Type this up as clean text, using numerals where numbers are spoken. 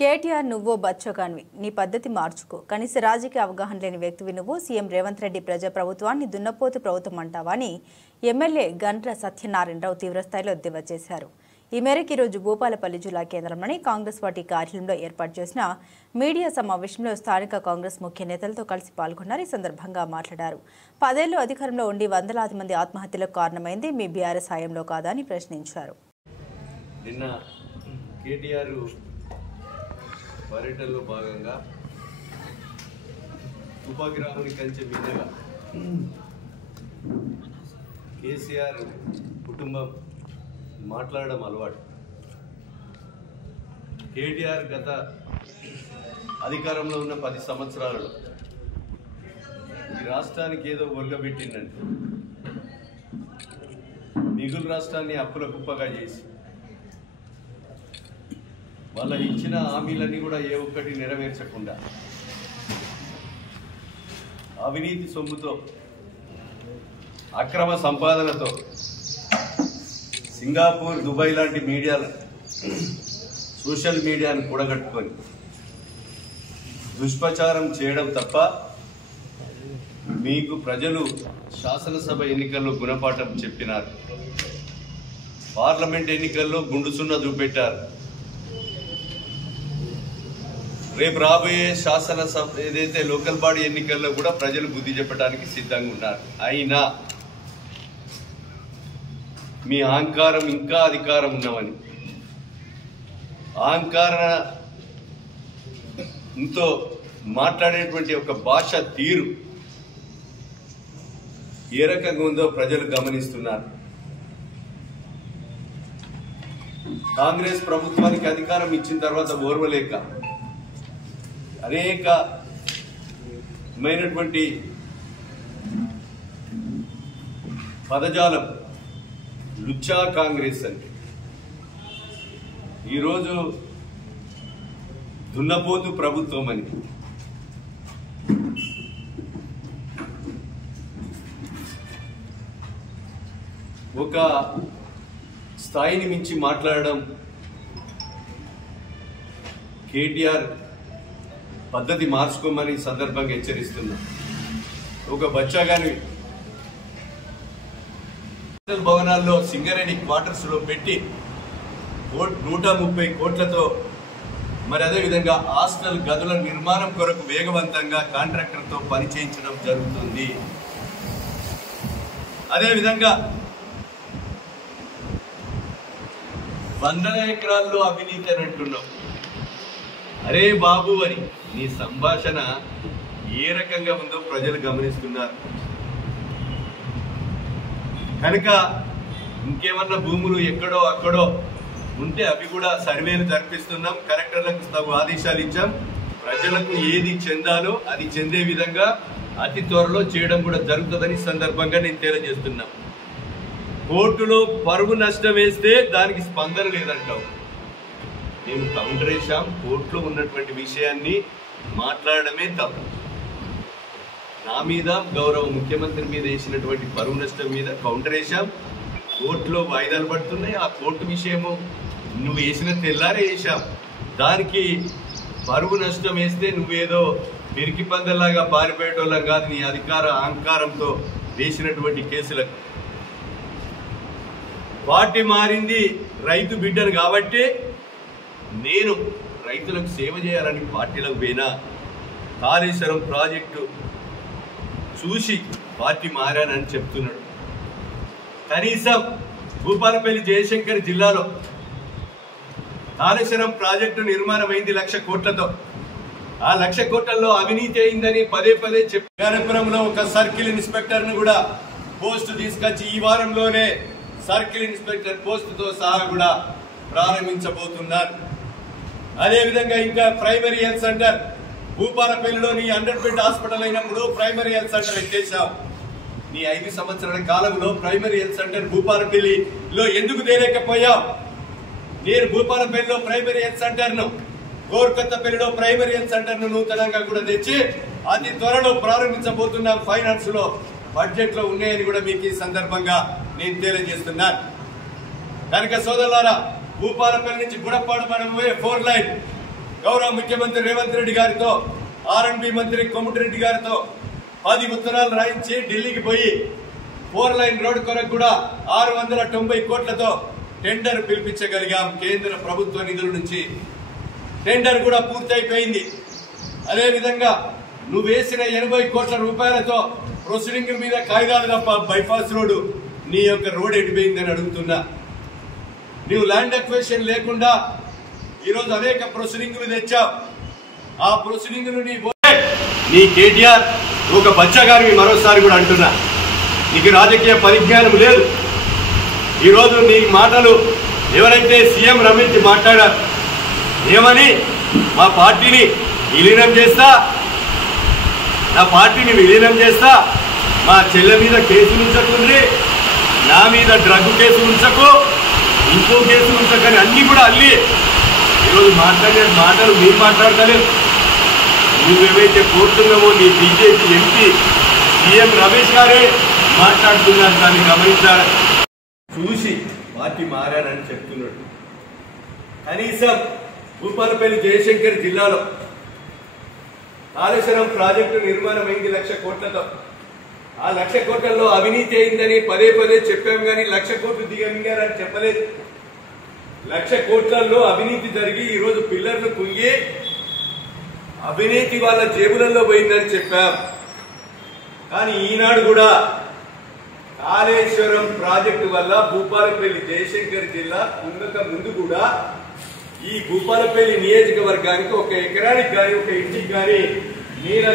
కేటీఆర్ నువ్వో బచ్చగాన్వి నీ పద్ధతి మార్చుకో కనీస రాజకీయ అవగాహన లేని వ్యక్తివి నువ్వు సీఎం రేవంత్ రెడ్డి ప్రజాప్రభుత్వాన్ని దున్నపోతు ప్రభుత్వం అంటావా అని ఎమ్మెల్యే గంట్ల సత్యనారాయణరావు తీవ్రస్థాయిలో ఎద్దేవా చేశారు. ఈ మేరకు ఈరోజు భూపాలపల్లి జిల్లా కేంద్రంలోని కాంగ్రెస్ పార్టీ కార్యాలయంలో ఏర్పాటు చేసిన మీడియా సమావేశంలో స్థానిక కాంగ్రెస్ ముఖ్య నేతలతో కలిసి పాల్గొన్నారు. ఈ సందర్భంగా మాట్లాడారు. 10 ఏళ్లు అధికారంలో ఉండి వందలాది మంది ఆత్మహత్యలకు కారణమైంది మీ బీఆర్ఎస్ హయాంలో కాదా అని ప్రశ్నించారు. పర్యటనలో భాగంగా ఉపగ్రహాన్ని కంచె మీదుగా కేసీఆర్ కుటుంబం మాట్లాడడం అలవాటు. కేటీఆర్ గత అధికారంలో ఉన్న 10 సంవత్సరాలలో ఈ రాష్ట్రానికి ఏదో ఒరగబెట్టిందంటే మిగులు రాష్ట్రాన్ని అప్పుల కుప్పగా చేసి వాళ్ళ ఇచ్చిన హామీలన్నీ కూడా ఏ ఒక్కటి నెరవేర్చకుండా అవినీతి సొమ్ముతో అక్రమ సంపాదనతో సింగపూర్, దుబాయ్ లాంటి మీడియాలు సోషల్ మీడియాను కూడగట్టుకొని దుష్ప్రచారం చేయడం తప్ప మీకు ప్రజలు శాసనసభ ఎన్నికల్లో గుణపాఠం చెప్పినారు. పార్లమెంట్ ఎన్నికల్లో గుండు సున్నా చూపెట్టారు. రేపు రాబోయే శాసనసభ ఏదైతే లోకల్ బాడీ ఎన్నికల్లో కూడా ప్రజలు బుద్ధి చెప్పడానికి సిద్ధంగా ఉన్నారు. అయినా మీ అహంకారం ఇంకా అధికారం ఉన్నవని అహంకారంతో మాట్లాడేటువంటి ఒక భాష తీరు ఏ రకంగా ఉందో ప్రజలు గమనిస్తున్నారు. కాంగ్రెస్ ప్రభుత్వానికి అధికారం ఇచ్చిన తర్వాత ఓర్వలేక అనేకమైనటువంటి పదజాలం లుచ్చా కాంగ్రెస్ అంటే ఈరోజు దున్నపోతు ప్రభుత్వం అని ఒక స్థాయిని మించి మాట్లాడడం కేటీఆర్ పద్ధతి మార్చుకోమని సందర్భంగా హెచ్చరిస్తున్నా. ఒక బచ్చాగాని భవనాల్లో సింగరేణి క్వార్టర్స్ లో పెట్టి 130 కోట్లతో మరి అదేవిధంగా హాస్టల్ గదుల నిర్మాణం కొరకు వేగవంతంగా కాంట్రాక్టర్తో పని చేయించడం జరుగుతుంది. అదేవిధంగా 100 ఎకరాల్లో అవినీతి అని అంటున్నాం. అరే బాబు అని నీ సంభాషణ ఏ రకంగా ఉందో ప్రజలు గమనిస్తున్నారు. కనుక ఇంకేమన్నా భూములు ఎక్కడో అక్కడో ఉంటే అవి కూడా సర్వేలు జరిపిస్తున్నాం. కలెక్టర్లకు తగు ఆదేశాలు ఇచ్చాం. ప్రజలకు ఏది చెందాలో అది చెందే విధంగా అతి త్వరలో చేయడం కూడా జరుగుతుందని సందర్భంగా నేను తెలియజేస్తున్నా. కోర్టులో పరువు నష్టం వేస్తే దానికి స్పందన లేదంటావు. మేము కౌంటర్ వేశాం. కోర్టులో ఉన్నటువంటి విషయాన్ని మాట్లాడడమే తప్పు. నా మీద గౌరవ ముఖ్యమంత్రి మీద వేసినటువంటి పరువు నష్టం మీద కౌంటర్ వేశాం. కోర్టులో వాయిదాలు పడుతున్నాయి. ఆ కోర్టు విషయము నువ్వు వేసిన తెల్లారే వేశాం. దానికి పరువు నష్టం వేస్తే నువ్వేదో పిరికి పందల్లాగా పారిపోయేటోళ్ళం కాదు. నీ అధికార అహంకారంతో వేసినటువంటి కేసులకు పార్టీ మారింది రైతు బిడ్డను కాబట్టి నేను రైతులకు సేవ చేయాలని పార్టీలకు పోయినా కాళేశ్వరం ప్రాజెక్టు చూసి పార్టీ మారానని చెప్తున్నాడు. కనీసం భూపాలపల్లి జయశంకర్ జిల్లాలో కాళేశ్వరం ప్రాజెక్టు నిర్మాణం అయింది 1,00,000 కోట్లతో. ఆ 1,00,000 కోట్లలో అవినీతి అయిందని పదే చెప్పి గణపురంలో ఒక సర్కిల్ ఇన్స్పెక్టర్ ను కూడా పోస్టు తీసుకొచ్చి ఈ వారంలోనే సర్కిల్ ఇన్స్పెక్టర్ పోస్టుతో సహా కూడా ప్రారంభించబోతున్నారు. అదేవిధంగా ఇంకా ప్రైమరీ హెల్త్ సెంటర్ భూపాలపల్లిలోని 100 బెడ్ హాస్పిటల్ అయినప్పుడు ప్రైమరీ హెల్త్ సెంటర్ ఎత్తేసావు. నీ 5 సంవత్సరాల కాలంలో ప్రైమరీ హెల్త్ సెంటర్ భూపాలపల్లిలో ఎందుకు తేలేకపోయావు? నేను భూపాలపల్లిలో ప్రైమరీ హెల్త్ సెంటర్ ను, కోర్కొత్తపల్లిలో ప్రైమరీ హెల్త్ సెంటర్ ను నూతనంగా కూడా తెచ్చి అతి త్వరలో ప్రారంభించబోతున్నాం. ఫైనాన్స్ లో బడ్జెట్ లో ఉన్నాయని కూడా మీకు ఈ సందర్భంగా నేను తెలియజేస్తున్నాను. కనుక సోదరులారా, భూపాలపల్లి నుంచి గుడపాడు మనం 4 లైన్ గౌరవ ముఖ్యమంత్రి రేవంత్ రెడ్డి గారితో R&B మంత్రి కోమటిరెడ్డి గారితో 10 ఉత్తరాలు రాయించి ఢిల్లీకి పోయి 4 లైన్ రోడ్ కొరకు కూడా 690 కోట్లతో టెండర్ పిలిపించగలిగాం. కేంద్ర ప్రభుత్వ నిధుల నుంచి టెండర్ కూడా పూర్తయిపోయింది. అదేవిధంగా నువ్వు వేసిన 80 కోట్ల రూపాయలతో ప్రొసీడింగ్ మీద కాగితాలు తప్ప బైపాస్ రోడ్డు నీ యొక్క రోడ్ ఎడిపోయిందని అడుగుతున్నా. నీవు ల్యాండ్ అక్విజిషన్ లేకుండా ఈరోజు అనేక ప్రొసీడింగ్లు తెచ్చావు. ఆ ప్రొసీడింగ్లు నీ కేటీఆర్ ఒక బచ్చగారిని మరోసారి కూడా అంటున్నా, నీకు రాజకీయ పరిజ్ఞానం లేదు. ఈరోజు నీ మాటలు ఎవరైతే సీఎం రమేష్ మాట్లాడారు, ఏమని మా పార్టీని విలీనం చేస్తా, నా పార్టీని విలీనం చేస్తా, మా చెల్లె మీద కేసు ఉంచకుండ్రి, నా మీద డ్రగ్ కేసు ఉంచకు, ఇంకో కేసు ఉంచకని అన్ని కూడా అల్లి ఈరోజు మాట్లాడే మాటలు మీరు మాట్లాడతలేరు. నువ్వేమైతే కోరుతున్నావో నీ బీజేపీ ఎంపీ సీఎం రమేష్ గారే మాట్లాడుతున్నారు. దాన్ని గమనించాలి. చూసి పార్టీ మారానని చెప్తున్నాడు. కనీసం భూపాలపల్లి జయశంకర్ జిల్లాలో కాళేశ్వరం ప్రాజెక్టు నిర్మాణం అయింది 1,00,000 కోట్లతో. ఆ 1,00,000 కోట్లలో అవినీతి అయిందని పదే పదే చెప్పాం, కానీ 1,00,000 కోట్లు దిగమింగారని చెప్పలేదు. 1,00,000 కోట్లలో అవినీతి జరిగి ఈరోజు పిల్లర్లు కుంగి అవినీతి వాళ్ళ జేబులలో పోయిందని చెప్పాం. కానీ ఈనాడు కూడా కాళేశ్వరం ప్రాజెక్టు వల్ల భూపాలపల్లి జయశంకర్ జిల్లా కుంగక ముందు కూడా ఈ భూపాలపల్లి నియోజకవర్గానికి 1 ఎకరానికి కానీ 1 ఇంటికి కానీ నీళ్ళ